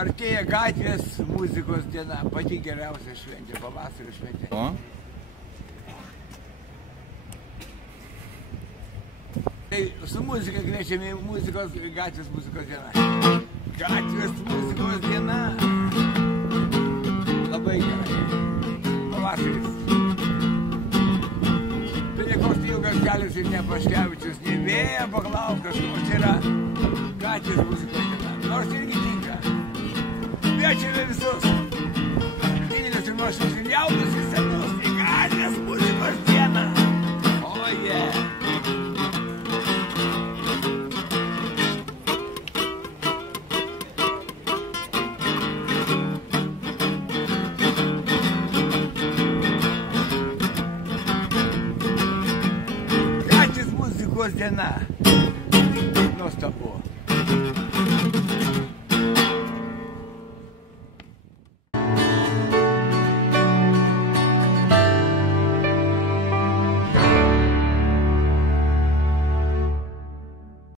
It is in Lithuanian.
Artėja gatvės muzikos diena, pati geriausia šventė, pavasario šventė. O? Tai su muzika kviečiame gatvės muzikos diena. Gatvės muzikos diena. Labai gerai. Pavasaris. Tai ne koks ilgas kelias ir ne Paškevičius, ne Vėja Paklauskas, o čia yra gatvės muzikos diena. Nors irgi tinka. Kviečiame visus. Didelis ir nuoširdžius ir jaunus ir senus į gatvės muzikos dieną. Oh yeah. Gatvės muzikos diena. Nuostabu.